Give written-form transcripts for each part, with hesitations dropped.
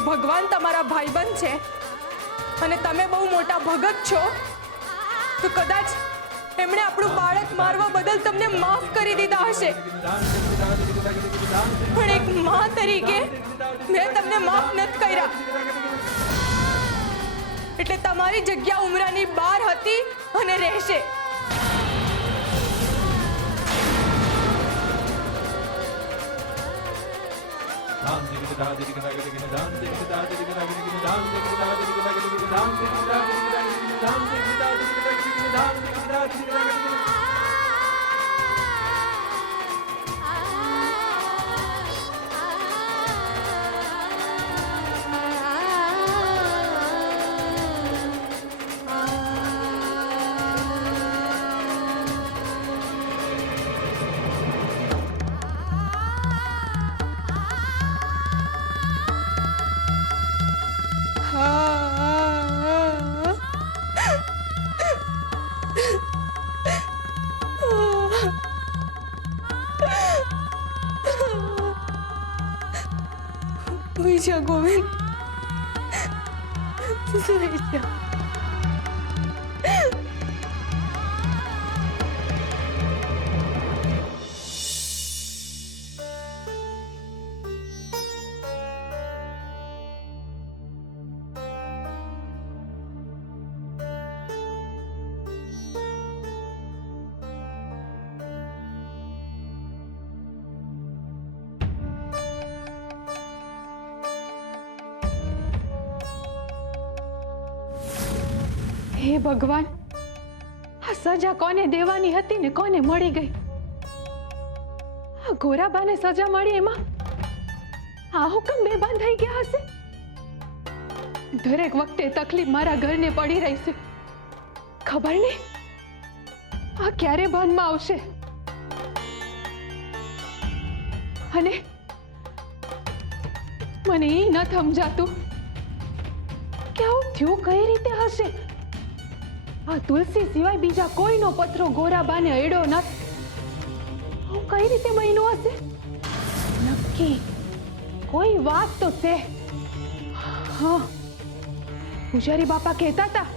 જો ભગવાન તમારા ભાઈબંધ છે અને તમે બહુ મોટા ભગત છો તો કદાચ એમણે આપણું બાળક મારવા બદલ તમને માફ કરી દીધા હશે, પણ એક માં તરીકે મેં તમને માફ નથી કર્યા. એટલે તમારી જગ્યા ઉમરાની બહાર હતી અને રહેશે. ગોવિંદ હે ભગવાન, આ સજા કોને દેવાની હતી ને કોને મળી ગઈ? આ ગોરાબાને સજા મળી એમાં આ હુકમ બેભાન થઈ ગયા હશે. દરેક વખતે તકલીફ મારા ઘરને પડી રહી છે. ખબર નહીં આ ક્યારે ભાનમાં આવશે. અને મને એ ન સમજાતું કે આવું થયું કઈ રીતે હશે. આ તુલસી સિવાય બીજા કોઈનો પથરો ગોરાબાને અડ્યો નથી. હું કઈ રીતે બન્યું હશે? નક્કી કોઈ વાત તો છે. હા, પૂજારી બાપા કહેતા હતા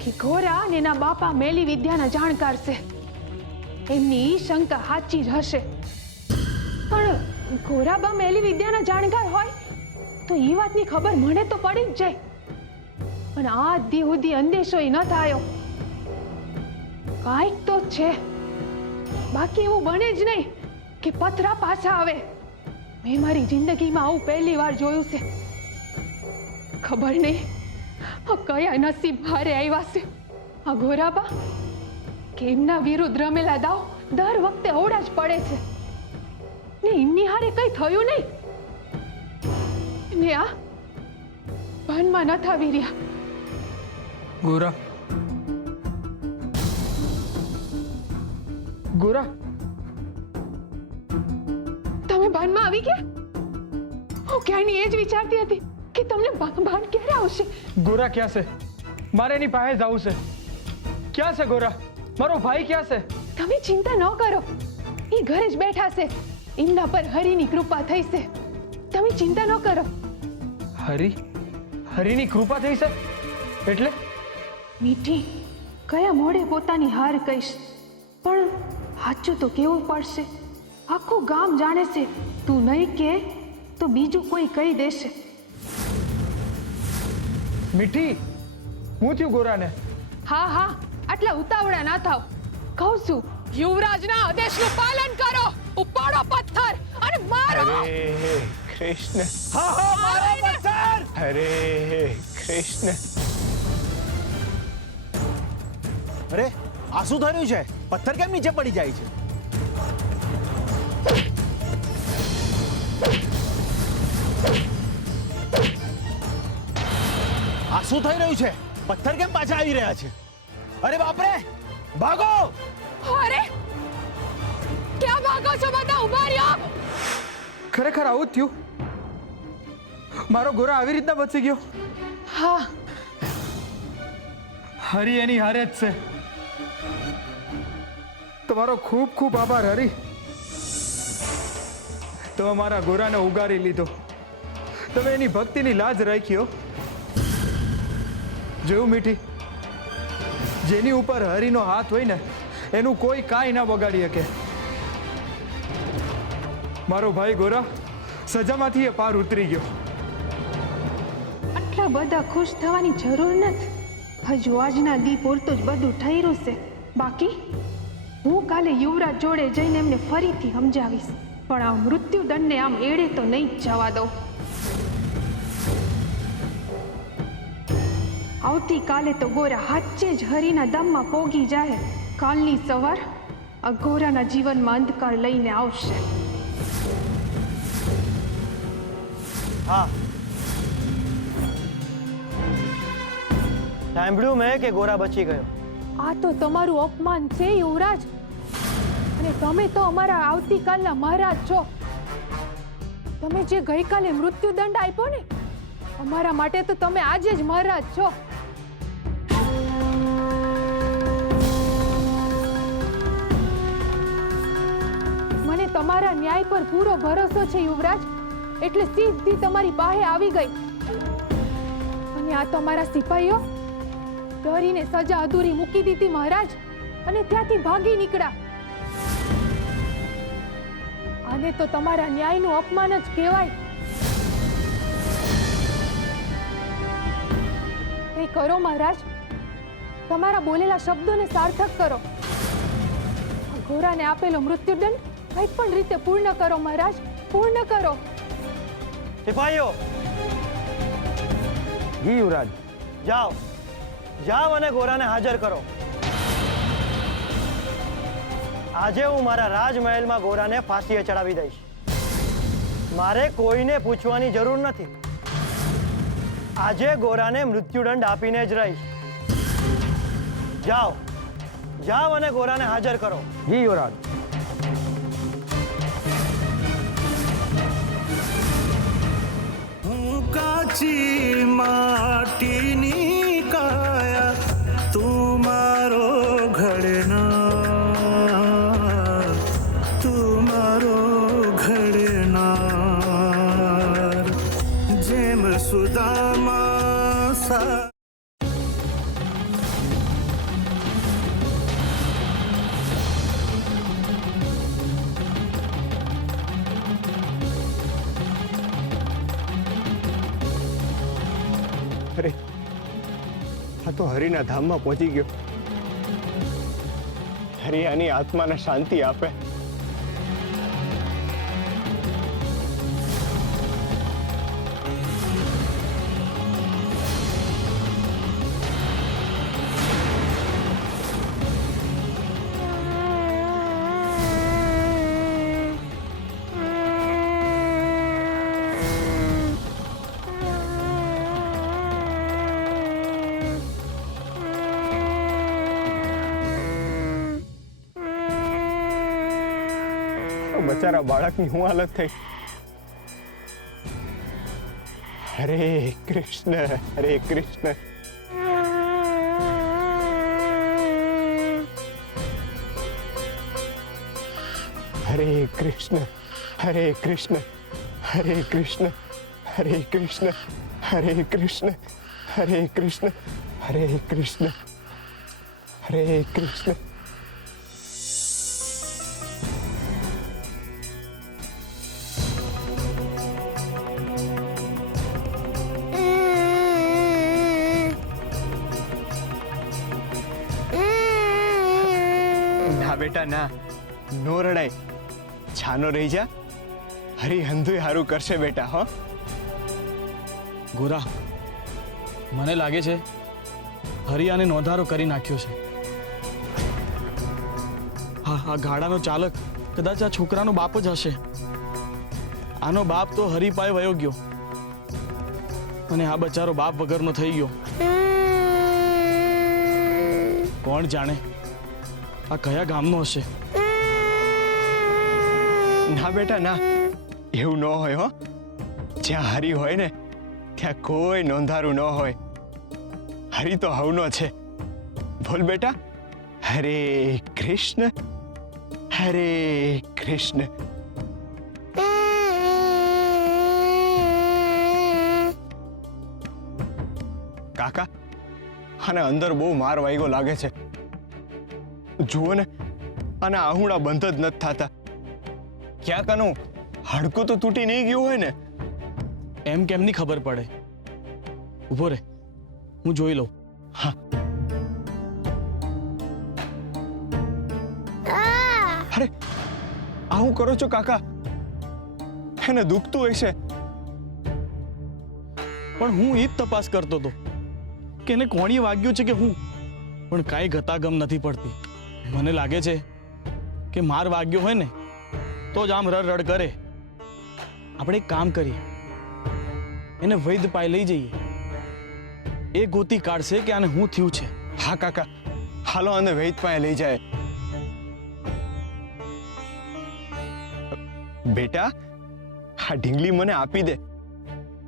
કે ગોરા અને એના બાપા મેલી વિદ્યાના જાણકાર છે. એમની ઈ શંકા સાચી જ હશે. પણ ગોરાબા મેલી વિદ્યાના જાણકાર હોય તો ઈ વાતની ખબર મને તો પડી જ જાય. પણ આ દી સુધી અંદેશો ન થયો. કાંઈક તો છે, બાકી એવું બને જ નહીં કે પથરા પાછા આવે. મેં મારી જિંદગીમાં આવું પહેલી વાર જોયું છે. ખબર નહીં આ કયા નસીબ હારે આવ્યા છે આ ગોરાબા, કે એમના વિરુદ્ધ રમેલા દાવ દર વખતે ઓડા જ પડે છે ને એમની હારે કઈ થયું નહીં ને આ ભાનમાં ન થાવી રહ્યા. ગોરા, ગોરા, તમે ભાનમાં આવી ગયા? હું ક્યાંની એ જ વિચારતી હતી કે તમને ભાન ક્યારે આવશે. ગોરા ક્યાં છે? મારે એની પાસે જવું છે. ક્યાં છે ગોરા? મારો ભાઈ ક્યાં છે? તમે ચિંતા ન કરો, એ ઘરે જ બેઠા છે. એમના પર હરિની કૃપા થઈ છે. તમે ચિંતા ન કરો. હરિની કૃપા થઈ છે એટલે? મીઠી, કયા મોડે પોતાની હાર કહીશ, પણ સાચું તો કેવું પડશે. આખું ગામ જાણે છે. તું નહીં કે તો બીજું કોઈ કહી દેશે. મીઠી, હું થયું ગોરાને? હા હા, આટલા ઉતાવળા ના થાવ. કહું છું, યુવરાજના આદેશનું પાલન કરો. ઉપાડો પથ્થર અને મારો. હરે કૃષ્ણ. હા હા, મારો પથ્થર. હરે કૃષ્ણ. અરે આ શું થયું છે? પથ્થર કેમ નીચે પડી જાય છે? આ શું થઈ રહ્યું છે? પથ્થર કેમ પાછા આવી રહ્યા છે? અરે બાપરે, ભાગો! અરે ક્યાં ભાગો છો બધા? ઉભા રહ્યો. ખરેખર આવું જ થયું? મારો ગોરા આવી રીતના બચી ગયો? હા, હરી એની હારે જ છે. તમારો ખૂબ ખૂબ આભાર હરી. તમે મારા ગોરાને ઉગારી લીધો. તમે એની ભક્તિની લાજ રાખ્યો. જેવું મીઠી, જેની ઉપર હરિનો હાથ હોય ને એનું કોઈ કાંઈ ના બગાડી શકે. મારો ભાઈ ગોરા સજામાંથી એ પાર ઉતરી ગયો. આટલા બધા ખુશ થવાની જરૂર નથી. હજુ આજના દી પૂરતું જ બધું ઠર્યું છે. બાકી હું કાલે યુવરાજ જોડે જઈને એમને ફરીથી સમજાવીશ. પણ આ મૃત્યુદંડને આમ એડે તો નહીં જ જવા દઉં. આવતીકાલે તો ગોરા હાચે જ હરીના ધામમાં પોગી જાય. કાલની સવાર આ ગોરાના જીવનમાં અંધકાર લઈને આવશે. હા, સાંભળ્યું મેં કે ગોરા બચી ગયો. આ તો તમારું અપમાન છે યુવરાજ. અને તમે તો અમારા આવતીકાલના મહારાજ છો. તમે જે ગઈકાલે મૃત્યુદંડ આપ્યો ને, અમારા માટે તો તમે આજે જ મહારાજ છો. મને તમારા ન્યાય પર પૂરો ભરોસો છે યુવરાજ, એટલે સીધી તમારી પાસે આવી ગઈ. અને આ તમારા સિપાહીઓ ડરીને સજા અધૂરી મૂકી દીધી મહારાજ, અને ત્યાંથી ભાગી નીકળ્યા. આને તો તમારા ન્યાયનું અપમાન જ કહેવાય. કંઈ કરો મહારાજ, તમારા બોલેલા શબ્દોને સાર્થક કરો. આ ઘોરાને આપેલો મૃત્યુદંડ કંઈ પણ રીતે પૂર્ણ કરો મહારાજ, પૂર્ણ કરો. સિપાહીઓ, જી યુવરાજ. જાઓ જાઓ અને ગોરાને હાજર કરો. આજે હું મારા રાજમહેલમાં ગોરાને ફાંસીએ ચડાવી દઈશ. મારે કોઈને પૂછવાની જરૂર નથી. આજે ગોરાને મૃત્યુદંડ આપીને જ રહીશ. જાઓ જાઓ અને ગોરાને હાજર કરો. જી યુવરાજ. કાચી માટીની કાયા તું મારો ઘડનાર, તું મારો ઘડનાર. જેમ સુદામા સા અરે આ તો હરિના ધામમાં પહોંચી ગયો. હરિ આની આત્માને શાંતિ આપે. બચારા બાળકની શું હાલત થઈ. હરે કૃષ્ણ, હરે કૃષ્ણ. હરે કૃષ્ણ, હરે કૃષ્ણ, હરે કૃષ્ણ, હરે કૃષ્ણ, હરે કૃષ્ણ, હરે કૃષ્ણ, હરે કૃષ્ણ, હરે કૃષ્ણ. ના બેટા ના, નો રડાય. છાનો રહી જા. હરી હંધુય હારું કરશે બેટા. હો ગોરા, મને લાગે છે હરિયાને નોંધારો કરી નાખ્યો છે. હા, આ ગાડાનો ચાલક કદાચ આ છોકરાનો બાપ જ હશે. આનો બાપ તો હરિપાએ વયો ગયો અને આ બચારો બાપ વગરનો થઈ ગયો. કોણ જાણે આ કયા ગામનો હશે. ના બેટા ના, એવું ન હોય. હો જ્યાં હરી હોય ને ત્યાં કોઈ નોંધારું ન હોય. હરી તો હવનો છે. બોલ બેટા, હરે કૃષ્ણ, હરે કૃષ્ણ. અને અંદર બહુ માર વાગ્યો લાગે છે. જુઓ ને, અને આહુડા બંધ જ નથી થતા. ક્યાંક આનું હાડકું તો તૂટી નહીં ગયું હોય ને? એમ કેમની ખબર પડે? ઊભો રે, હું જોઈ લઉં. હા. અરે આ હું કરો છો કાકા? એને દુખતું હશે. પણ હું એ જ તપાસ કરતો હતો કે એને કોણીએ વાગ્યું છે કે હું, પણ કાંઈ ગતાગમ નથી પડતી. મને લાગે છે કે માર વાગ્યો હોય ને તો જ આમ રડ કરે. આપણે એક કામ કરીએ, એને વૈદ પાસે લઈ જઈએ. એ ગોતી કાઢશે કે આને હું થયું છે. હા કાકા, હાલો અને વૈદ પાસે લઈ જાય. બેટા, આ ઢીંગલી મને આપી દે,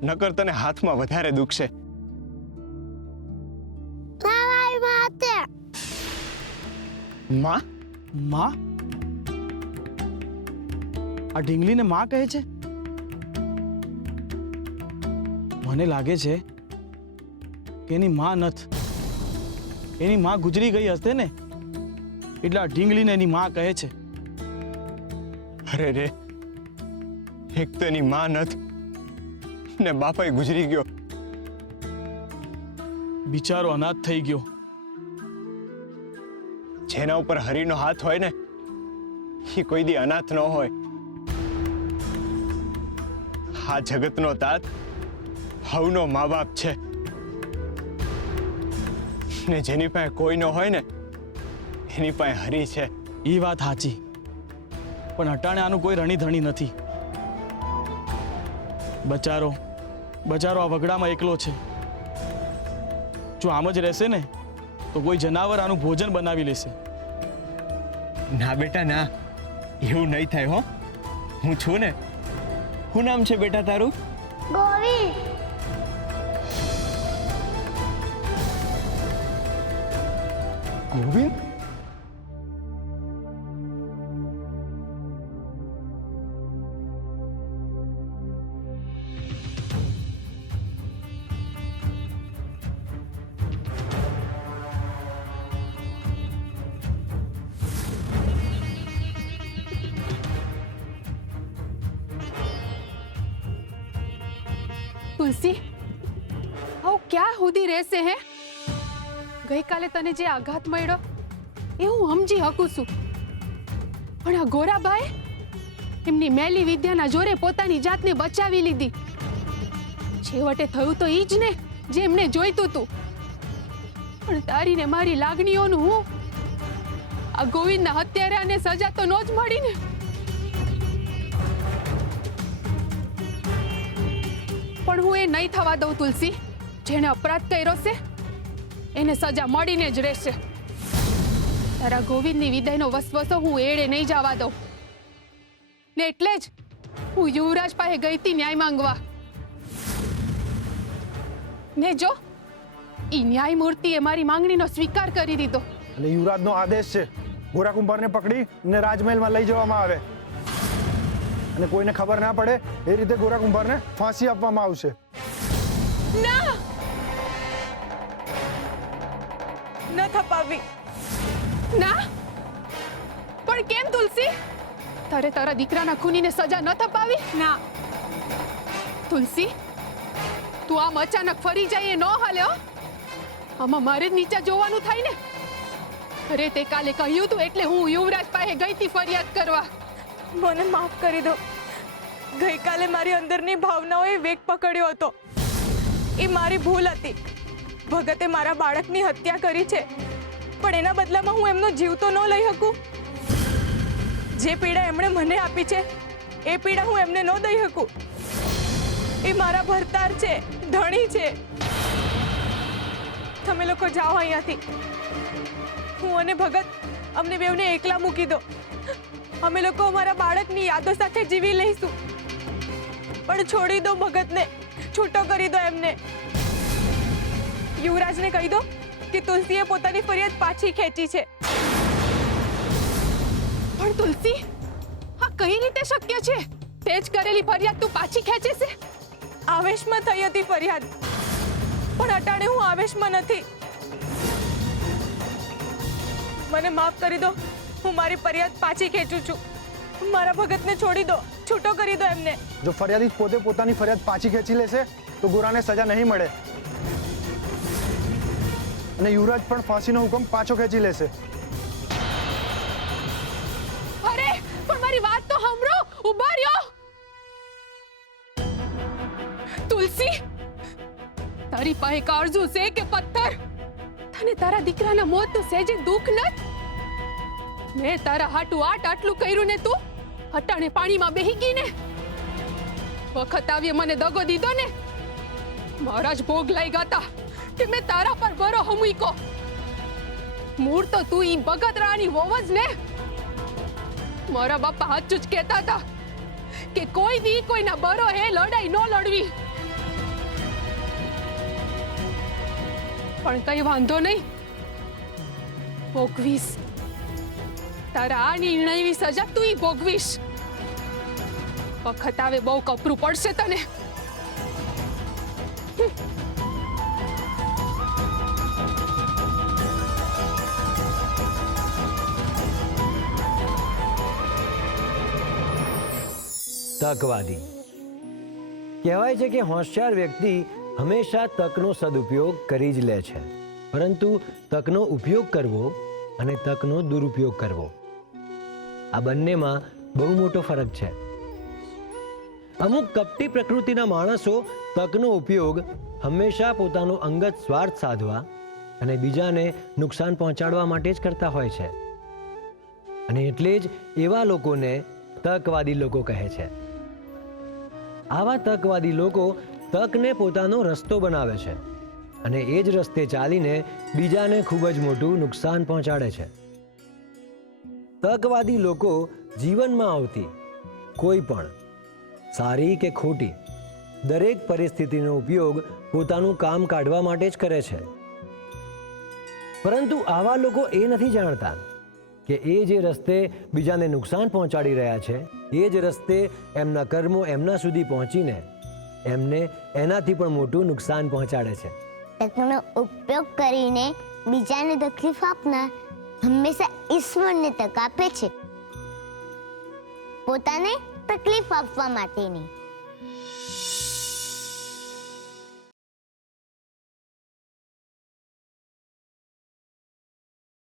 નકર તને હાથમાં વધારે દુખશે. માં? માં? આ ઢીંગલીને માં કહે છે? મને લાગે છે કે એની માં નથી, એની માં ગુજરી ગઈ હશે ને, એટલે આ ઢીંગલીને એની માં કહે છે. અરે રે, એક તો એની માં નથી ને બાપાએ ગુજરી ગયો. બિચારો અનાથ થઈ ગયો. જેના ઉપર હરિનો હાથ હોય ને એ કોઈ દી અનાથ ન હોય. આ જગતનો તાત હવનો મા બાપ છે, ને જેની પાસે કોઈ ન હોય ને એની પાસે હરી છે. એ વાત સાચી, પણ અટાણે આનું કોઈ રણી ધણી નથી. બચારો આ વગડામાં એકલો છે. જો આમ જ રહેશે ને તો કોઈ જનાવર આનું ભોજન બનાવી લેશે. ના બેટા ના, એવું નહીં થાય હો. હું છું ને. શું નામ છે બેટા તારું? ગોવિંદ. ગોવિંદ? તુલસી, આવું ક્યાં સુધી રહેશે હે? ગઈકાલે તને જે આઘાત મળ્યો એ હું સમજી શકું છું, પણ આ ગોરાબાએ એમની મેલી વિદ્યાના જોરે પોતાની જાતને બચાવી લીધી. છેવટે થયું તો ઈ જ ને જે એમને જોઈતું હતું. પણ તારી ને મારી લાગણીઓનું હું આ ગોવિંદના હત્યારાને સજા તો ન જ મળી ને. પણ હું એ નહીં થવા દઉં તુલસી. જેણે અપરાધ કર્યો છે એને સજા મળીને જ રહેશે. તારા ગોવિંદની વિદાયનો વસવસો હું એળે નહીં જવા દઉં. ને એટલે જ હું યુવરાજ પાસે ગઈ હતી ન્યાય માંગવા. ને જો ઈ ન્યાયમૂર્તિએ મારી માંગણીનો સ્વીકાર કરી દીધો. અને યુવરાજનો આદેશ છે ગોરા કુંભારને પકડી ને રાજમહેલમાં લઈ જવામાં આવે, અને કોઈને ખબર ના પડે એ રીતે ગોરા કુંભારને ફાંસી આપવામાં આવશે. ના, ન થપાવી. ના, પણ કેમ તુલસી? તારે તારા દીકરાના ખૂનીને સજા ન થપાવી? ના. તુલસી, તું આમ અચાનક ફરી જાય એ ન હાલે હો. આમાં મારે જ નીચે જોવાનું થાય ને. અરે તે કાલે કહ્યું તું એટલે હું યુવરાજ પાસે ગઈ હતી ફરિયાદ કરવા. મને માફ કરી દો. ગઈકાલે મારી અંદરની ભાવનાઓએ વેગ પકડ્યો હતો. એ મારી ભૂલ હતી. ભગતે મારા બાળકની હત્યા કરી છે, પણ એના બદલામાં હું એમનો જીવ તો ન લઈ શકું. જે પીડા એમણે મને આપી છે એ પીડા હું એમને ન દઈ શકું. એ મારા ભરતાર છે, ધણી છે. તમે લોકો જાઓ અહીંયાથી. હું અને ભગત અમને બેવને એકલા મૂકી દો. અમે લોકો અમારા બાળકની યાદો સાથે જીવી લઈશું. પણ છોડી દો ભગતને, છૂટો કરી દો એમને. યુવરાજને કહી દો કે તુલસીએ પોતાની ફરિયાદ પાછી ખેંચી છે. પણ તુલસી, આ કઈ રીતે શક્ય છે? તે જ કરેલી ફરિયાદ તું પાછી ખેંચે છે? આવેશમાં થઈ હતી ફરિયાદ, પણ અટાણે હું આવેશમાં નથી. મને માફ કરી દો. હું મારી ફરિયાદ પાછી ખેંચું છું. મારા ભગતને છોડી દો, છૂટો કરી દો એમને. જો ફરિયાદી પોતે પોતાની ફરિયાદ પાછી ખેંચી લેશે તો ગોરાને સજા નહીં મળે અને યુવરાજ પણ ફાંસીનો હુકમ પાછો ખેંચી લેશે. અરે પણ મારી વાત તો સાંભળો. ઊભા રહ્યો. તુલસી, તારી પાસે કાળજુ છે કે પથ્થર? તને તારા દીકરાના મોતનું સહેજે દુઃખ નથી? મેં તારા હાટું આટલું કર્યું ને તું હટાણે પાણીમાં બેહી ગઈ ને. વખત આવી મને દગો દીધો ને. મારા જ ભોગ લઈ ગાતા કે મેં તારા પર બરો હમુઈકો. મૂળ તો તું ઈ ભગત રાણી હોવ જ ને. મારા બાપા હાચું જ કહેતા હતા કે કોઈ દી કોઈના બરો હે લડાઈ ન લડવી. પણ કઈ વાંધો નહીં, ભોગવીશ. તારા આ નિર્ણયની સજા તું ભોગવીશ. વખત આવે બહુ કપરું પડશે તને. તકવાદી કહેવાય છે કે હોશિયાર વ્યક્તિ હંમેશા તકનો સદુપયોગ કરી જ લે છે, પરંતુ તકનો ઉપયોગ કરવો અને તકનો દુરુપયોગ કરવો આ બંનેમાં બહુ મોટો ફરક છે. અમુક કપટી પ્રકૃતિના માણસો તકનો ઉપયોગ હંમેશા પોતાનો અંગત સ્વાર્થ સાધવા અને બીજાને નુકસાન પહોંચાડવા માટે જ કરતા હોય છે, અને એટલે જ એવા લોકોને તકવાદી લોકો કહે છે. આવા તકવાદી લોકો તકને પોતાનો રસ્તો બનાવે છે અને એ જ રસ્તે ચાલીને બીજાને ખૂબ જ મોટું નુકસાન પહોંચાડે છે. તકવાદી લોકો જીવનમાં આવતી કોઈ પણ સારી કે ખોટી દરેક પરિસ્થિતિનો ઉપયોગ પોતાનું કામ કાઢવા માટે જ કરે છે. પરંતુ આવા લોકો એ નથી જાણતા કે એ જે રસ્તે બીજાને નુકસાન પહોંચાડી રહ્યા છે એ જ રસ્તે એમના કર્મો એમના સુધી પહોંચીને એમને એનાથી પણ મોટું નુકસાન પહોંચાડે છે. તકનો ઉપયોગ કરીને બીજાને તકલીફ આપનાર હંમેશા ઈશ્વરને તક આપે છે, પોતાને તકલીફ આપવા માટે નહીં.